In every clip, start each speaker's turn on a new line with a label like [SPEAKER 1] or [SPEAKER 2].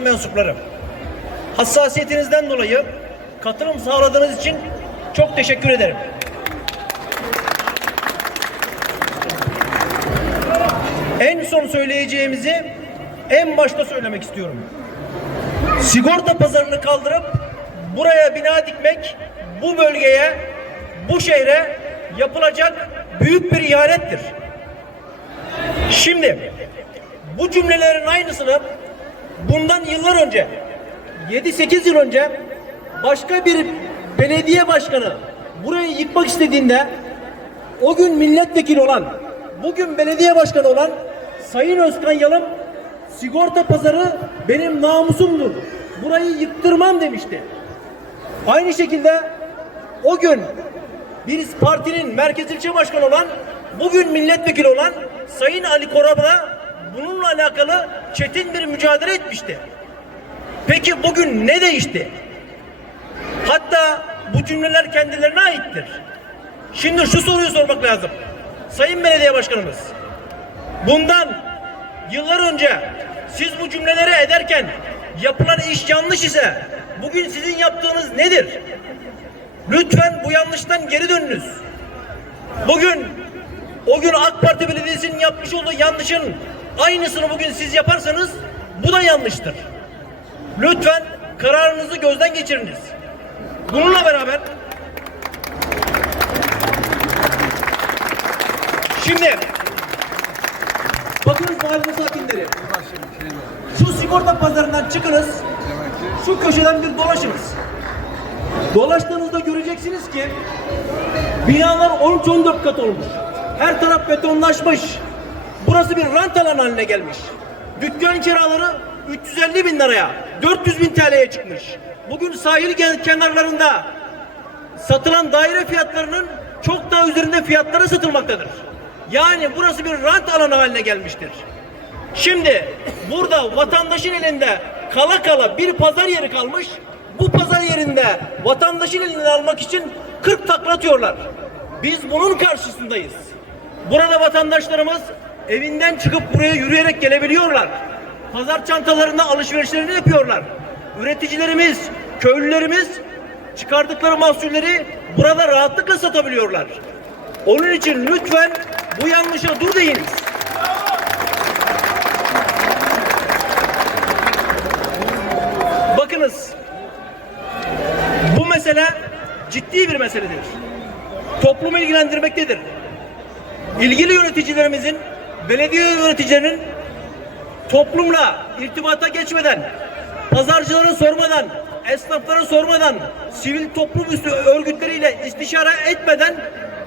[SPEAKER 1] basın mensupları. Hassasiyetinizden dolayı katılım sağladığınız için çok teşekkür ederim. En son söyleyeceğimizi en başta söylemek istiyorum. Sigorta pazarını kaldırıp buraya bina dikmek bu bölgeye, bu şehre yapılacak büyük bir ihanettir. Şimdi bu cümlelerin aynısını bundan yıllar önce 7-8 yıl önce başka bir belediye başkanı burayı yıkmak istediğinde o gün milletvekili olan bugün belediye başkanı olan Sayın Özkan Yalım sigorta pazarı benim namusumdur. Burayı yıktırmam demişti. Aynı şekilde o gün bir partinin merkez ilçe başkanı olan bugün milletvekili olan Sayın Ali Korabla bununla alakalı çetin bir mücadele etmişti. Peki bugün ne değişti? Hatta bu cümleler kendilerine aittir. Şimdi şu soruyu sormak lazım. Sayın Belediye Başkanımız, bundan yıllar önce siz bu cümleleri ederken yapılan iş yanlış ise bugün sizin yaptığınız nedir? Lütfen bu yanlıştan geri dönünüz. Bugün o gün AK Parti Belediyesi'nin yapmış olduğu yanlışın aynısını bugün siz yaparsanız bu da yanlıştır. Lütfen kararınızı gözden geçiriniz. Bununla beraber şimdi bakınız mahalle sakinleri şu sigorta pazarından çıkınız şu köşeden bir dolaşınız. Dolaştığınızda göreceksiniz ki binalar 13-14 kat olmuş. Her taraf betonlaşmış. Burası bir rant alan haline gelmiş. Dükkan kiraları 350 bin liraya, 400 bin TL'ye çıkmış. Bugün sahil kenarlarında satılan daire fiyatlarının çok daha üzerinde fiyatlara satılmaktadır. Yani burası bir rant alanı haline gelmiştir. Şimdi burada vatandaşın elinde kala kala bir pazar yeri kalmış. Bu pazar yerinde vatandaşın elinden almak için 40 takla atıyorlar. Biz bunun karşısındayız. Burada vatandaşlarımız evinden çıkıp buraya yürüyerek gelebiliyorlar. Pazar çantalarında alışverişlerini yapıyorlar. Üreticilerimiz, köylülerimiz çıkardıkları mahsulleri burada rahatlıkla satabiliyorlar. Onun için lütfen bu yanlışa dur deyiniz. Bakınız bu mesele ciddi bir meseledir. Toplumu ilgilendirmektedir. İlgili yöneticilerimizin, belediye yöneticilerinin toplumla irtibata geçmeden, pazarcılara sormadan, esnaflara sormadan, sivil toplum üstü örgütleriyle istişare etmeden,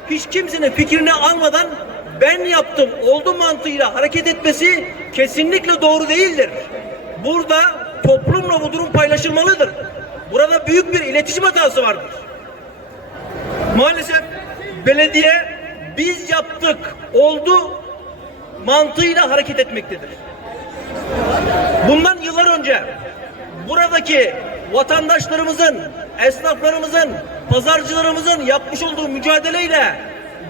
[SPEAKER 1] hiç kimsenin fikrini almadan ben yaptım, oldu mantığıyla hareket etmesi kesinlikle doğru değildir. Burada toplumla bu durum paylaşılmalıdır. Burada büyük bir iletişim hatası vardır. Maalesef belediye biz yaptık, oldu mantığıyla hareket etmektedir. Bundan yıllar önce buradaki vatandaşlarımızın, esnaflarımızın, pazarcılarımızın yapmış olduğu mücadeleyle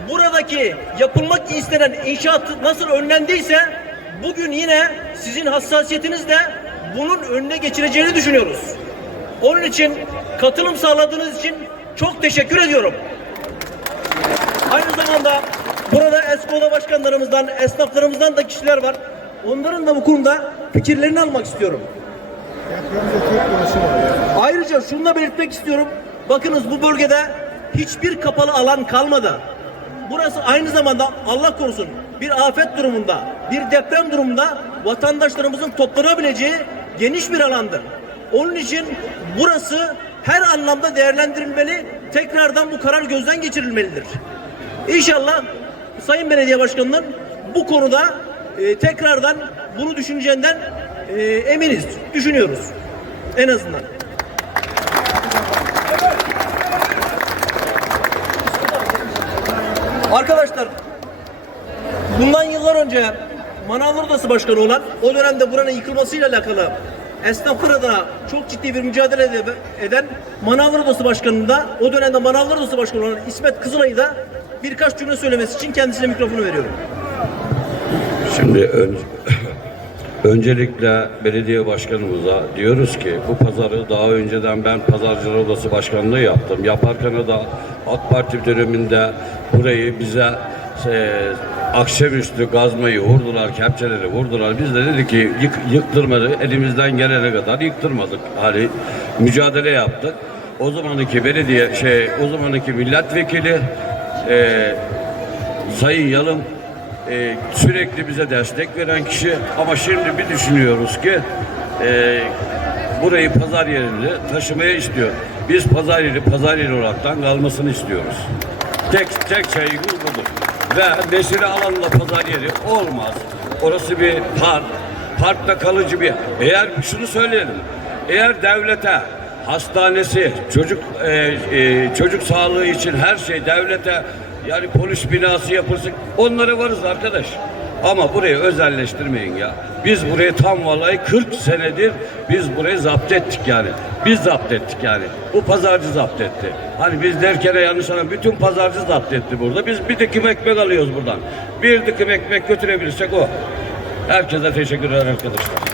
[SPEAKER 1] buradaki yapılmak istenen inşaat nasıl önlendiyse bugün yine sizin hassasiyetinizle bunun önüne geçireceğini düşünüyoruz. Onun için katılım sağladığınız için çok teşekkür ediyorum. Aynı zamanda burada eski oda başkanlarımızdan, esnaflarımızdan da kişiler var. Onların da bu konuda fikirlerini almak istiyorum. Ayrıca şunu da belirtmek istiyorum. Bakınız bu bölgede hiçbir kapalı alan kalmadı. Burası aynı zamanda Allah korusun bir afet durumunda, bir deprem durumunda vatandaşlarımızın toplanabileceği geniş bir alandır. Onun için burası her anlamda değerlendirilmeli, tekrardan bu karar gözden geçirilmelidir. İnşallah Sayın Belediye Başkanı'nın bu konuda e, tekrardan bunu düşüneceğinden e, eminiz, düşünüyoruz. En azından. Arkadaşlar bundan yıllar önce Manavlar Odası Başkanı olan o dönemde buranın yıkılmasıyla alakalı esnaflar adına çok ciddi bir mücadele ede- eden Manavlar Odası Başkanı'nda da o dönemde Manavlar Odası Başkanı olan İsmet Kızılay'ı da birkaç cümle söylemesi için kendisine mikrofonu veriyorum.
[SPEAKER 2] Şimdi ön- Öncelikle belediye başkanımıza diyoruz ki bu pazarı daha önceden ben pazarcılar odası başkanlığı yaptım. Yaparken de AK Parti döneminde burayı bize e, akşamüstü gazmayı vurdular, kepçeleri vurdular. Biz de dedik ki yık, yıktırmadı, elimizden gelene kadar yıktırmadık. Hani mücadele yaptık. O zamanki belediye şey, o zamanki milletvekili e, Sayın Yalın e, sürekli bize destek veren kişi ama şimdi bir düşünüyoruz ki e, burayı pazar yerine taşımaya istiyor. Biz pazar yeri pazar yeri olaraktan kalmasını istiyoruz. Tek tek şeyimiz budur. Ve mesire alanla pazar yeri olmaz. Orası bir park. Parkta kalıcı bir. Eğer şunu söyleyelim. Eğer devlete hastanesi, çocuk e, e, çocuk sağlığı için her şey devlete yani polis binası yapılsın. Onlara varız arkadaş. Ama burayı özelleştirmeyin ya. Biz burayı tam vallahi 40 senedir biz burayı zapt ettik yani. Biz zapt ettik yani. Bu pazarcı zapt etti. Hani biz derken yanlış anlamayın. Bütün pazarcı zapt etti burada. Biz bir dikim ekmek alıyoruz buradan. Bir dikim ekmek götürebilirsek o. Herkese teşekkürler arkadaşlar.